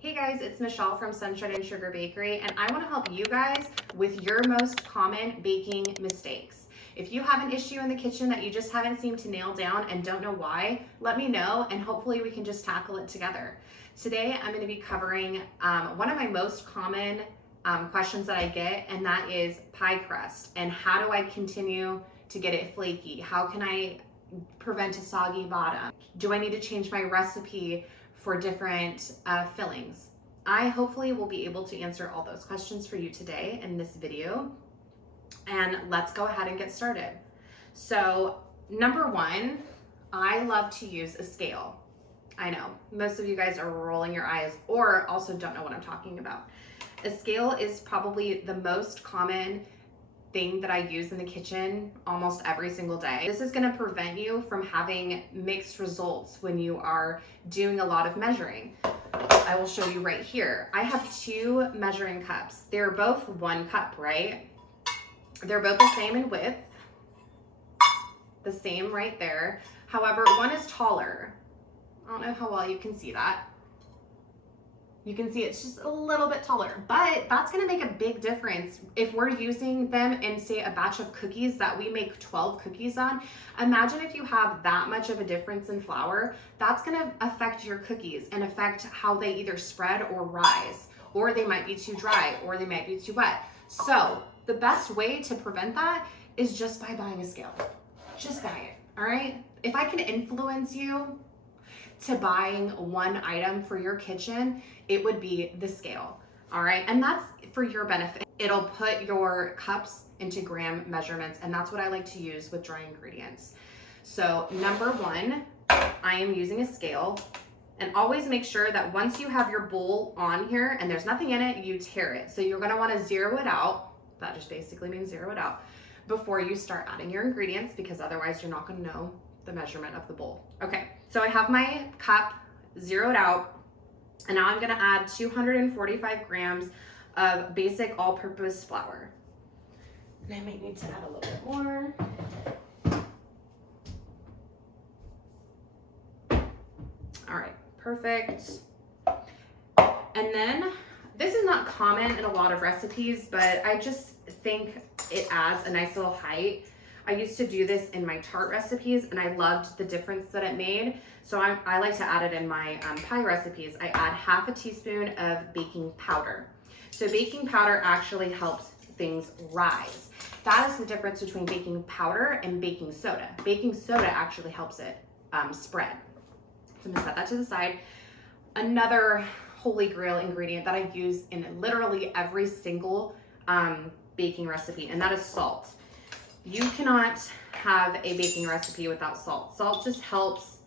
Hey guys, it's Michelle from Sunshine and Sugar Bakery, and I want to help you guys with your most common baking mistakes. If you have an issue in the kitchen that you just haven't seemed to nail down and don't know why, let me know and hopefully we can just tackle it together. Today I'm going to be covering one of my most common questions that I get, and that is pie crust and how do I continue to get it flaky? How can I prevent a soggy bottom? Do I need to change my recipe for different fillings? I hopefully will be able to answer all those questions for you today in this video. And let's go ahead and get started. So number one, I love to use a scale. I know most of you guys are rolling your eyes or also don't know what I'm talking about. A scale is probably the most common thing that I use in the kitchen almost every single day. This is going to prevent you from having mixed results when you are doing a lot of measuring. I will show you right here. I have two measuring cups. They're both 1 cup, right? They're both the same in width, the same right there. However, one is taller. I don't know how well you can see that. You can see it's just a little bit taller, but that's gonna make a big difference. If we're using them in, say, a batch of cookies that we make 12 cookies on, imagine if you have that much of a difference in flour, that's gonna affect your cookies and affect how they either spread or rise, or they might be too dry, or they might be too wet. So the best way to prevent that is just by buying a scale. Just buy it, all right? If I can influence you to buying one item for your kitchen, it would be the scale, all right? And that's for your benefit. It'll put your cups into gram measurements, and that's what I like to use with dry ingredients. So number one, I am using a scale, and always make sure that once you have your bowl on here and there's nothing in it, you tear it. So you're gonna wanna zero it out. That just basically means zero it out before you start adding your ingredients, because otherwise you're not gonna know the measurement of the bowl. Okay, so I have my cup zeroed out, and now I'm gonna add 245 grams of basic all-purpose flour. And I might need to add a little bit more. All right, perfect. And then, this is not common in a lot of recipes, but I just think it adds a nice little height. I used to do this in my tart recipes, and I loved the difference that it made. So I like to add it in my pie recipes. I add half a teaspoon of baking powder. So baking powder actually helps things rise. That is the difference between baking powder and baking soda. Baking soda actually helps it spread. So I'm gonna set that to the side. Another holy grail ingredient that I use in literally every single baking recipe, and that is salt. You cannot have a baking recipe without salt. Salt just helps,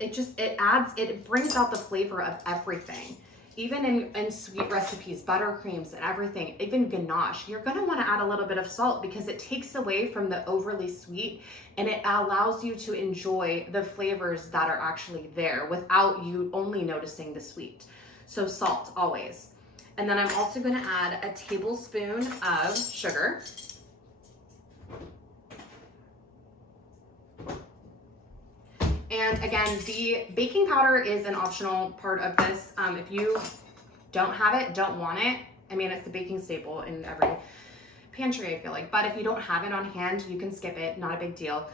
it brings out the flavor of everything. Even in sweet recipes, buttercreams and everything, even ganache, you're gonna wanna add a little bit of salt because it takes away from the overly sweet and it allows you to enjoy the flavors that are actually there without you only noticing the sweet. So salt, always. And then I'm also gonna add a tablespoon of sugar. And again, the baking powder is an optional part of this. If you don't have it, don't want it, I mean, it's the baking staple in every pantry, I feel like. But if you don't have it on hand, you can skip it, not a big deal.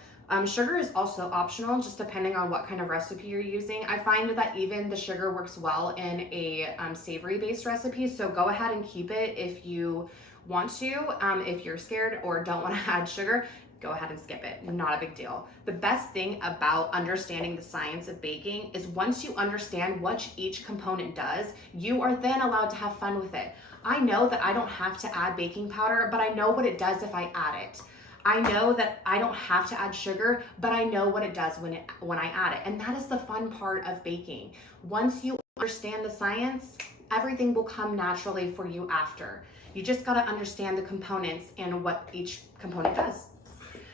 Sugar is also optional, just depending on what kind of recipe you're using. I find that even the sugar works well in a savory-based recipe, so go ahead and keep it if you want to. If you're scared or don't want to add sugar, go ahead and skip it, not a big deal. The best thing about understanding the science of baking is once you understand what each component does, you are then allowed to have fun with it. I know that I don't have to add baking powder, but I know what it does if I add it. I know that I don't have to add sugar, but I know what it does when I add it. And that is the fun part of baking. Once you understand the science, everything will come naturally for you after. You just gotta understand the components and what each component does.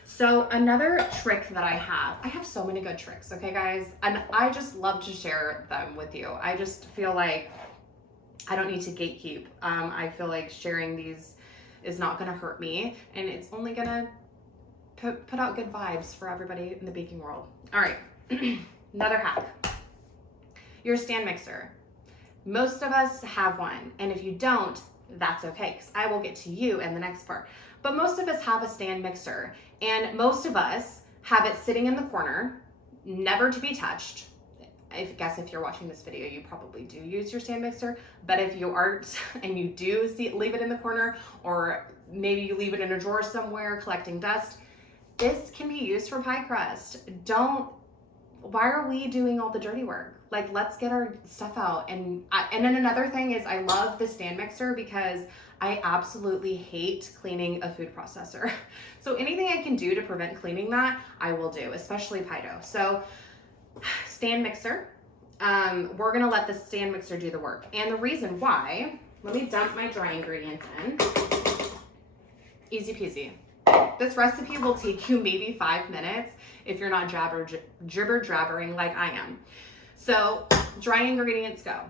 So another trick that I have so many good tricks, okay guys? And I just love to share them with you. I just feel like I don't need to gatekeep. I feel like sharing these is not gonna hurt me, and it's only gonna put out good vibes for everybody in the baking world. All right, another hack. your stand mixer. Most of us have one, and if you don't, that's okay, because I will get to you in the next part. But most of us have a stand mixer, and most of us have it sitting in the corner, never to be touched. I guess if you're watching this video, you probably do use your stand mixer, but if you aren't and you do leave it in the corner, or maybe you leave it in a drawer somewhere collecting dust, this can be used for pie crust. Why are we doing all the dirty work? Like, let's get our stuff out. And then another thing is, I love the stand mixer because I absolutely hate cleaning a food processor. So anything I can do to prevent cleaning that, I will do, especially pie dough. So stand mixer, we're gonna let the stand mixer do the work. And the reason why, let me dump my dry ingredients in. Easy peasy. This recipe will take you maybe 5 minutes if you're not jibber jabbering like I am. So dry ingredients go.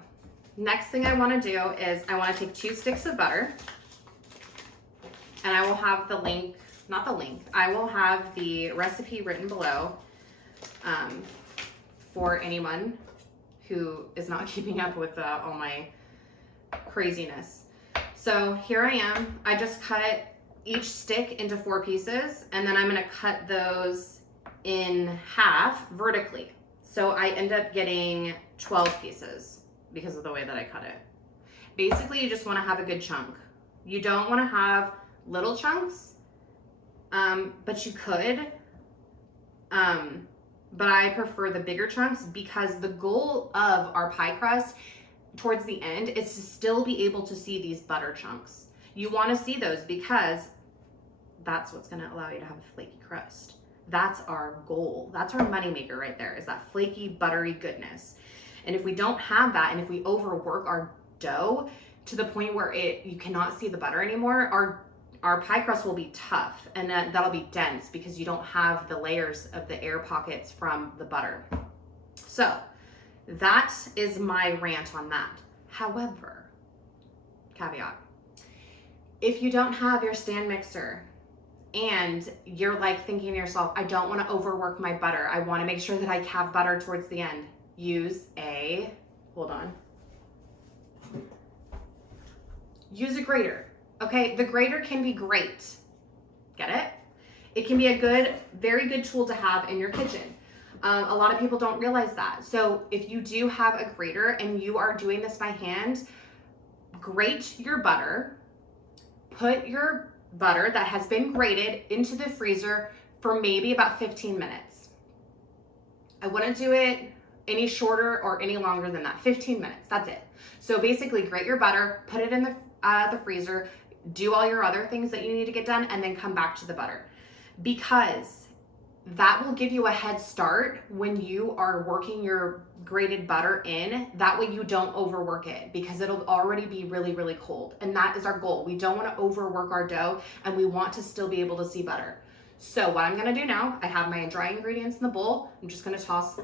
Next thing I want to do is I want to take 2 sticks of butter, and I will have I will have the recipe written below for anyone who is not keeping up with all my craziness. So here I am. I just cut each stick into 4 pieces, and then I'm going to cut those in half vertically. So I end up getting 12 pieces because of the way that I cut it. Basically, you just want to have a good chunk. You don't want to have little chunks, but you could. But I prefer the bigger chunks because the goal of our pie crust towards the end is to still be able to see these butter chunks. You want to see those because that's what's going to allow you to have a flaky crust. That's our goal. That's our moneymaker right there, is that flaky, buttery goodness. And if we don't have that, and if we overwork our dough to the point where you cannot see the butter anymore, our pie crust will be tough, and that'll be dense because you don't have the layers of the air pockets from the butter. So that is my rant on that. However, caveat, if you don't have your stand mixer and you're like thinking to yourself, I don't want to overwork my butter, I want to make sure that I have butter towards the end, use a grater. Okay, the grater can be great. Get it? It can be a very good tool to have in your kitchen. A lot of people don't realize that. So if you do have a grater and you are doing this by hand, grate your butter, put your butter that has been grated into the freezer for maybe about 15 minutes. I wouldn't do it any shorter or any longer than that. 15 minutes, that's it. So basically grate your butter, put it in the freezer, do all your other things that you need to get done, and then come back to the butter, because that will give you a head start when you are working your grated butter in. That way you don't overwork it, because it'll already be really, really cold. And that is our goal. We don't want to overwork our dough, and we want to still be able to see butter. So what I'm going to do now, I have my dry ingredients in the bowl. I'm just going to toss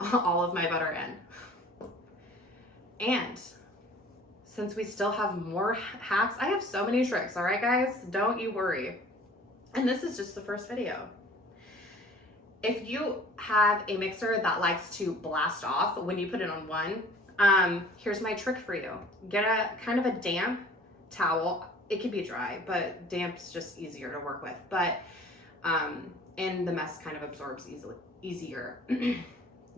all of my butter in. And since we still have more hacks, I have so many tricks. All right, guys, don't you worry. And this is just the first video. If you have a mixer that likes to blast off when you put it on one, here's my trick for you. Get a kind of a damp towel. It could be dry, but damp's just easier to work with. But and the mess kind of absorbs easier.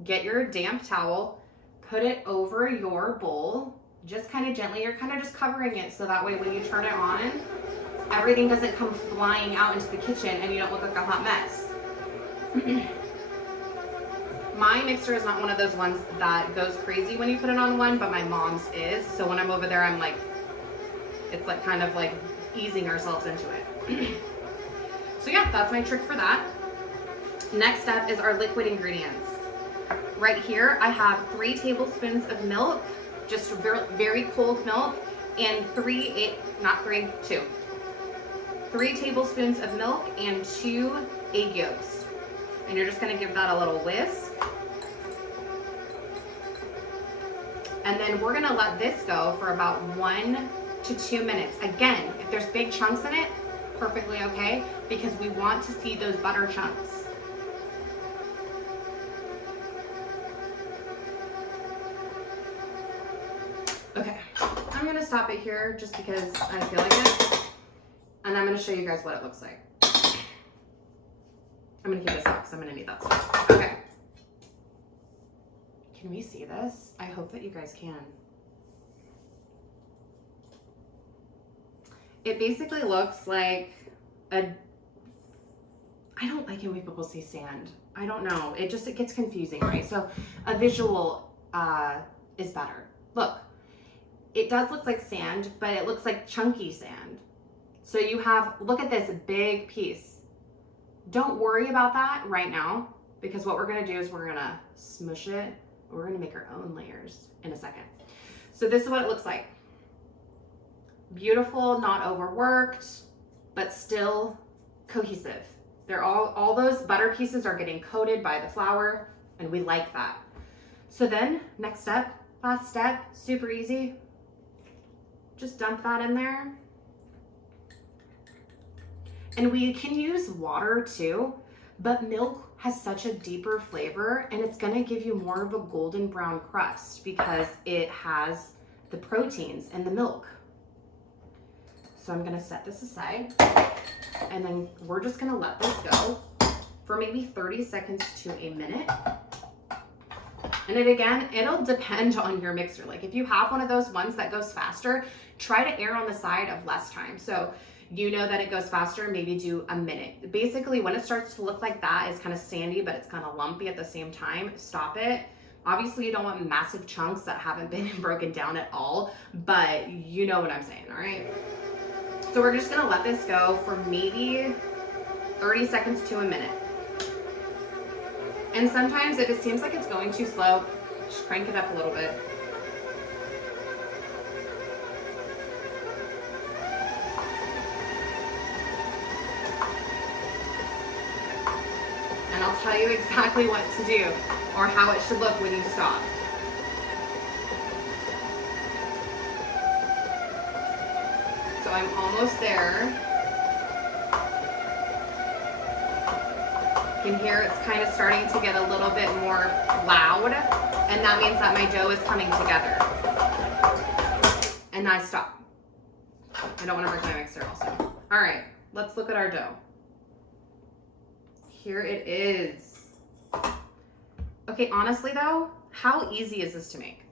Get your damp towel, put it over your bowl, just kind of gently. You're kind of just covering it so that way when you turn it on, everything doesn't come flying out into the kitchen and you don't look like a hot mess. My mixer is not one of those ones that goes crazy when you put it on one, but my mom's is. So when I'm over there, I'm like, it's like kind of like easing ourselves into it. So yeah, that's my trick for that. Next up is our liquid ingredients. Right here, I have 3 tablespoons of milk, just very cold milk, and 3 tablespoons of milk and 2 egg yolks. And you're just gonna give that a little whisk. And then we're gonna let this go for about 1 to 2 minutes. Again, if there's big chunks in it, perfectly okay, because we want to see those butter chunks. Okay, I'm gonna stop it here just because I feel like it. And I'm gonna show you guys what it looks like. I'm gonna keep this out because I'm gonna need that stuff. Okay. Can we see this? I hope that you guys can. It basically looks like a, I don't like it when people say sand. I don't know. It gets confusing, right? So a visual is better. Look, it does look like sand, but it looks like chunky sand. So you have, look at this big piece. Don't worry about that right now, because what we're gonna do is we're gonna smush it. We're gonna make our own layers in a second. So this is what it looks like. Beautiful, not overworked, but still cohesive. They're all those butter pieces are getting coated by the flour, and we like that. So then, next step, last step, super easy. Just dump that in there. And we can use water too, but milk has such a deeper flavor, and it's gonna give you more of a golden brown crust because it has the proteins in the milk. So I'm gonna set this aside, and then we're just gonna let this go for maybe 30 seconds to a minute. And it'll depend on your mixer. Like if you have one of those ones that goes faster, try to err on the side of less time. So you know that it goes faster, maybe do a minute. Basically, when it starts to look like that, it's kind of sandy, but it's kind of lumpy at the same time, stop it. Obviously, you don't want massive chunks that haven't been broken down at all, but you know what I'm saying, all right? So we're just gonna let this go for maybe 30 seconds to a minute. And sometimes if it seems like it's going too slow, just crank it up a little bit. And I'll tell you exactly what to do or how it should look when you stop. So I'm almost there. You can hear it's kind of starting to get a little bit more loud, and that means that my dough is coming together. And I stop. I don't want to break my mixer also. All right, let's look at our dough. Here it is. Okay, honestly though, how easy is this to make?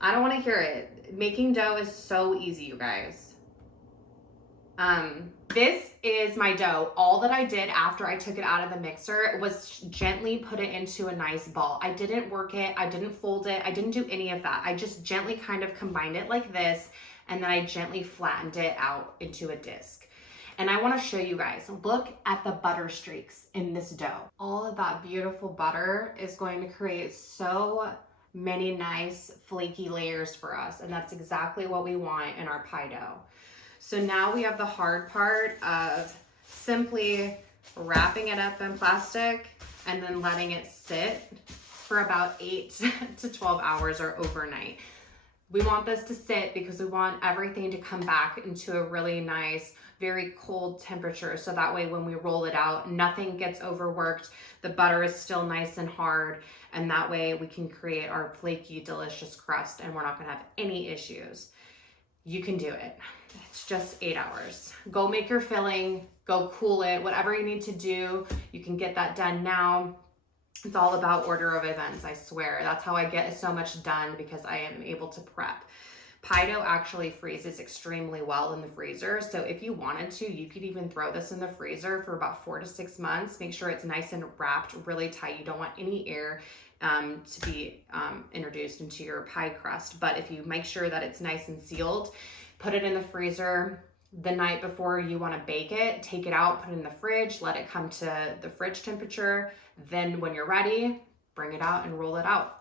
I don't want to hear it. Making dough is so easy, you guys. This is my dough. All that I did after I took it out of the mixer was gently put it into a nice ball. I didn't work it. I didn't fold it. I didn't do any of that. I just gently kind of combined it like this, and then I gently flattened it out into a disc. And I want to show you guys, look at the butter streaks in this dough. All of that beautiful butter is going to create so many nice flaky layers for us. And that's exactly what we want in our pie dough. So now we have the hard part of simply wrapping it up in plastic and then letting it sit for about 8 to 12 hours or overnight. We want this to sit because we want everything to come back into a really nice, very cold temperature. So that way when we roll it out, nothing gets overworked. The butter is still nice and hard. And that way we can create our flaky, delicious crust and we're not gonna have any issues. You can do it. It's just 8 hours. Go make your filling, go cool it, whatever you need to do, you can get that done now. It's all about order of events, I swear. That's how I get so much done because I am able to prep. Pie dough actually freezes extremely well in the freezer. So if you wanted to, you could even throw this in the freezer for about 4 to 6 months. Make sure it's nice and wrapped really tight. You don't want any air to be introduced into your pie crust. But if you make sure that it's nice and sealed, put it in the freezer the night before you want to bake it, take it out, put it in the fridge, let it come to the fridge temperature. Then when you're ready, bring it out and roll it out.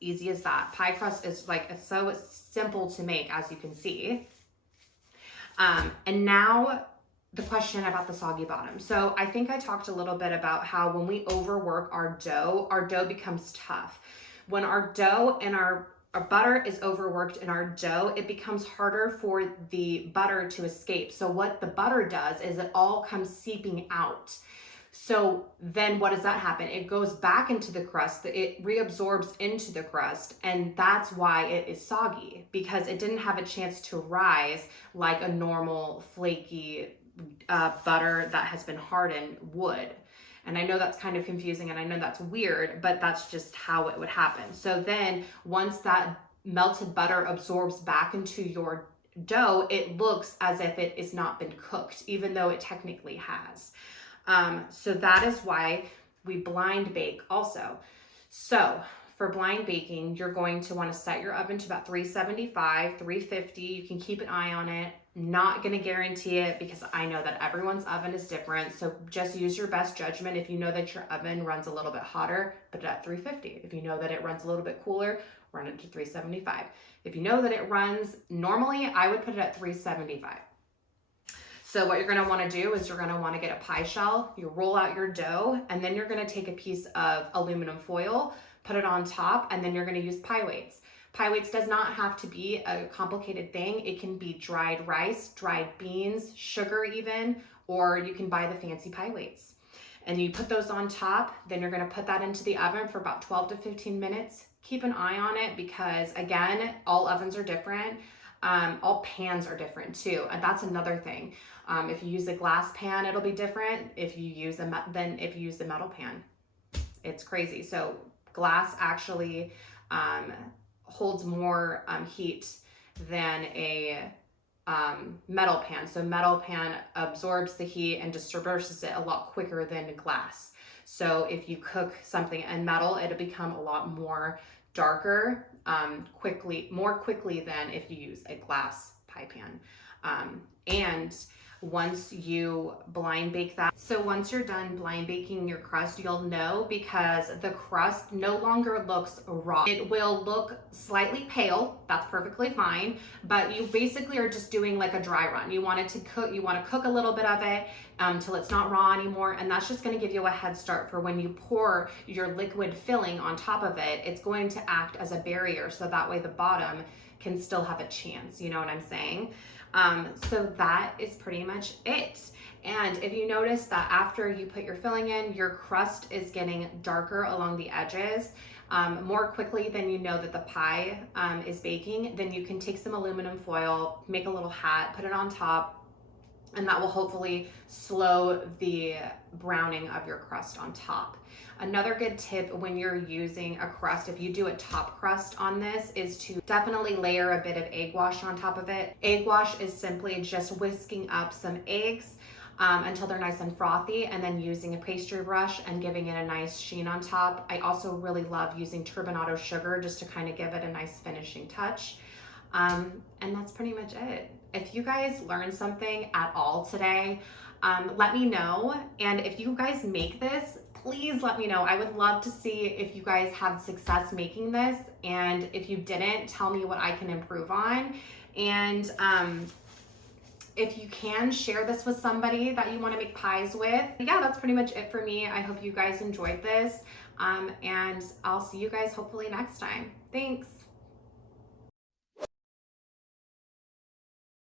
Easy as that. Pie crust is like, it's so simple to make, as you can see. And now the question about the soggy bottom. So I think I talked a little bit about how when we overwork our dough becomes tough. When our dough and our butter is overworked in our dough, it becomes harder for the butter to escape. So what the butter does is it all comes seeping out. So then what does that happen? It goes back into the crust, it reabsorbs into the crust, and that's why it is soggy, because it didn't have a chance to rise like a normal flaky butter that has been hardened would. And I know that's kind of confusing and I know that's weird, but that's just how it would happen. So then once that melted butter absorbs back into your dough, it looks as if it has not been cooked, even though it technically has. So that is why we blind bake also. So for blind baking, you're going to want to set your oven to about 375, 350. You can keep an eye on it. Not going to guarantee it because I know that everyone's oven is different. So just use your best judgment. If you know that your oven runs a little bit hotter, put it at 350. If you know that it runs a little bit cooler, run it to 375. If you know that it runs normally, I would put it at 375. So what you're going to want to do is you're going to want to get a pie shell, you roll out your dough, and then you're going to take a piece of aluminum foil, put it on top, and then you're going to use pie weights. Pie weights does not have to be a complicated thing. It can be dried rice, dried beans, sugar even, or you can buy the fancy pie weights. And you put those on top, then you're going to put that into the oven for about 12 to 15 minutes. Keep an eye on it because, again, all ovens are different. All pans are different too, and that's another thing. If you use a glass pan, it'll be different. If you use the metal pan, it's crazy. So glass actually holds more heat than a metal pan. So metal pan absorbs the heat and disperses it a lot quicker than glass. So if you cook something in metal, it'll become a lot more darker more quickly than if you use a glass pie pan. And once you blind bake that, so once you're done blind baking your crust, you'll know because the crust no longer looks raw. It will look slightly pale, that's perfectly fine, but you basically are just doing like a dry run. You want to cook a little bit of it till it's not raw anymore, and that's just going to give you a head start for when you pour your liquid filling on top of it. It's going to act as a barrier, so that way the bottom can still have a chance, you know what I'm saying? So that is pretty much it. And if you notice that after you put your filling in, your crust is getting darker along the edges more quickly than you know that the pie is baking, then you can take some aluminum foil, make a little hat, put it on top, and that will hopefully slow the browning of your crust on top. Another good tip when you're using a crust, if you do a top crust on this, is to definitely layer a bit of egg wash on top of it. Egg wash is simply just whisking up some eggs until they're nice and frothy, and then using a pastry brush and giving it a nice sheen on top. I also really love using turbinado sugar just to kind of give it a nice finishing touch. And that's pretty much it. If you guys learned something at all today, let me know. And if you guys make this, please let me know. I would love to see if you guys have success making this. And if you didn't, tell me what I can improve on. And if you can, share this with somebody that you want to make pies with. Yeah, that's pretty much it for me. I hope you guys enjoyed this. And I'll see you guys hopefully next time. Thanks.